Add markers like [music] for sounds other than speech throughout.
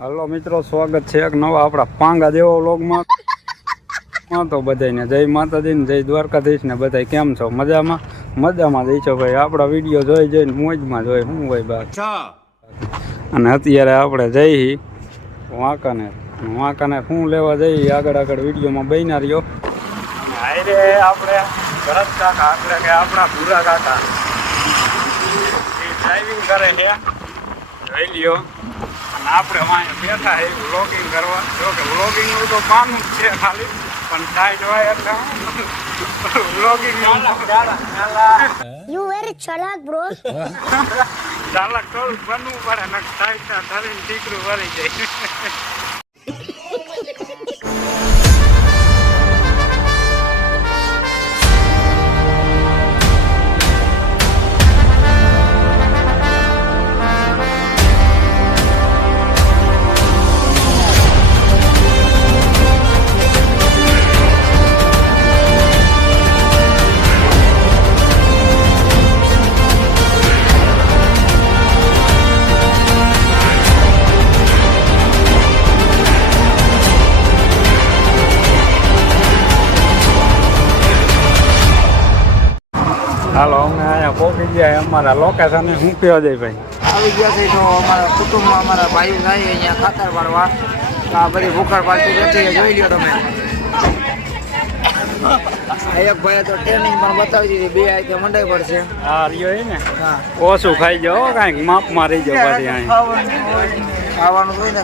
Hello મિત્રો સ્વાગત છે એક નવા આપણા પાંગા દેવો વ્લોગમાં. માં તો બધાને જય માતાજી ને જય દ્વારકાધીશ ને બધા કેમ છો? મજામાં? મજામાં જઈ છો ભાઈ. આપણા વીડિયો જોઈ જોઈને મોજમાં જોઈ. શું હોય બાકી અને અત્યારે આપણે જઈ વાંકાનેર. વાંકાને વાંકાનેર શું લેવા જઈએ આગળ આગળ વિડીયોમાં બન્યા રહ્યો. અને આપણે ભરત કાકા આપણે કે આપણા ભૂરા કાકા. એ ડ્રાઇવિંગ કરે છે. જોઈ લ્યો. અને આપણે અમારે બેઠા એ વ્લોગિંગ કરવા. જો કે વ્લોગિંગનું તો પાનું જ છે ખાલી પણ થાય હોય એટલે વ્લોગિંગ યુ very ચલાક બ્રો ચાલક થોડુંક બનવું પડે ને ત્યાં ધરીને દીકરું વળી જાય. હાલો અમે અહીંયા પહોંચી ગયા અમારા લોકેશન શું કયો જય ભાઈ? આવી ગયા છે તો અમારા કુટુંબમાં અમારા ભાઈઓ થાય અહીંયા ખાતર પાડવા આ બધી ભૂખડ પાડતી નથી જોઈ લો તમે. એક ભાઈ તો ટ્રેનિંગ પણ બતાવી દીધી. બે આઈ મંડાઈ પડશે. હા રહ્યો એ ને? ઓછું ખાઈ જાઓ કાંઈક માપ મારી જાઓ પાછી અહીં. ખાવાનું હોય ને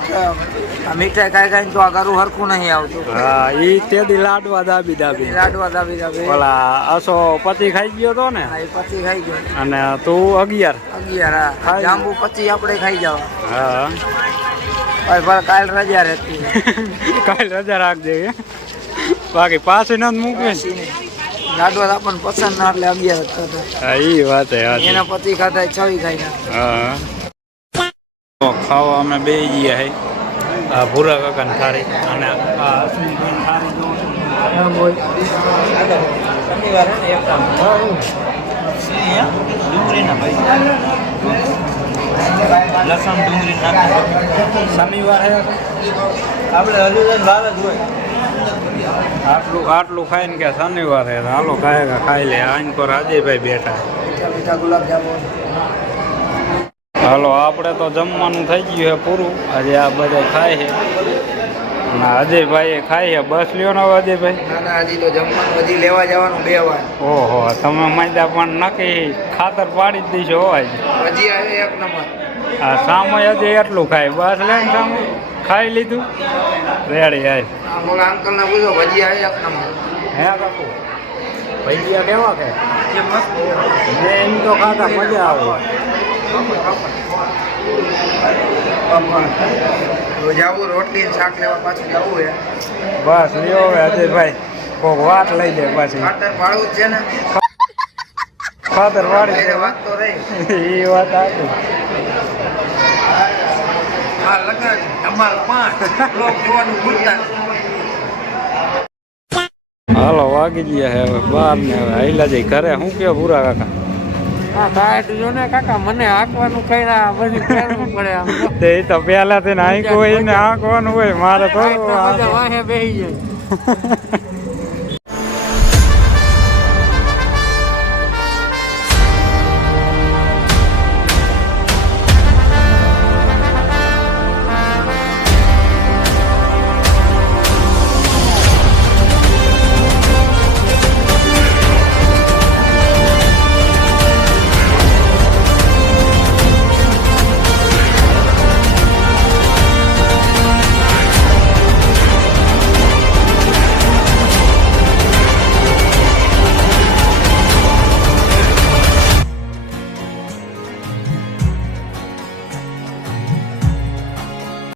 મીઠાઈ ખાઈ ખાઈને તો આ ઘરું હરખું નહીં આવતું. હા એ તેદી લાડવા દાબી દાબી. લાડવા દાબી દાબી. ઓલા અસો પતિ ખાઈ ગયો તો ને? એ પછી ખાઈ ગયો. અને તું અગિયાર? અગિયાર હા. ખાઈ જાંબુ પછી આપણે ખાઈ જાવ. હા. કાલ રજા રહેતી [laughs] કાલ રજા રાખજે બાકી પાછું ન. મૂકે લાડવા આપણને પસંદ ના એટલે અગિયાર જ થતા હા ઈ વાત એના પતિ ખાતા છવી ખાઈ હા. તો ખાવા અમે બે ગયા હે. ભૂરા કાકાની થાળી અને આ લસણ ડુંગળી નાખી શનિવાર આપણે હજુ લાલ જ હોય. આટલું આટલું ખાઈને કે શનિવાર હાલો ખાય ખાઈ લે. આઈન પર અજયભાઈ બેઠા. ગુલાબજાંબુ હાલો આપણે તો જમવાનું થઈ ગયું છે પૂરું. આજે આ બધા ખાય છે. અજયભાઈ ખાય છે. બસ લ્યો ને અજયભાઈ. ના ના હજી તો જમવાનું હજી લેવા જવાનું બે વાર. ઓહો તમે માયદા પણ નક્કી ખાતર પાડી જ દઈશો હોય હજી આવે એક નંબર. આ સામે હજી એટલું ખાય. બસ લે ને સામે. ખાઈ લીધું. રેડી આય આ મોલા અંકલ ને પૂછો ભજી આવે એક નંબર. હે કાકુ ભજીયા કેવા કે એમ તો ખાતા મજા આવે. બસ, લ્યો હવે અજયભાઈ. કોક વાત લઈ લે પાછી. ખાતર પાડવું છે એ વાત આપી હાલો, વાગી ગયા હવે બાર ને હવે. આઈલા જઈ ઘરે. શું કયો ભૂરા કાકા? કાંઈ જો ને કાકા મને હાંકવાનું ના બધું કરવું પડે આમ તો. તે પહેલાથી ને હોય ને આંકવાનું હોય મારે તો વાહે બેસી જાય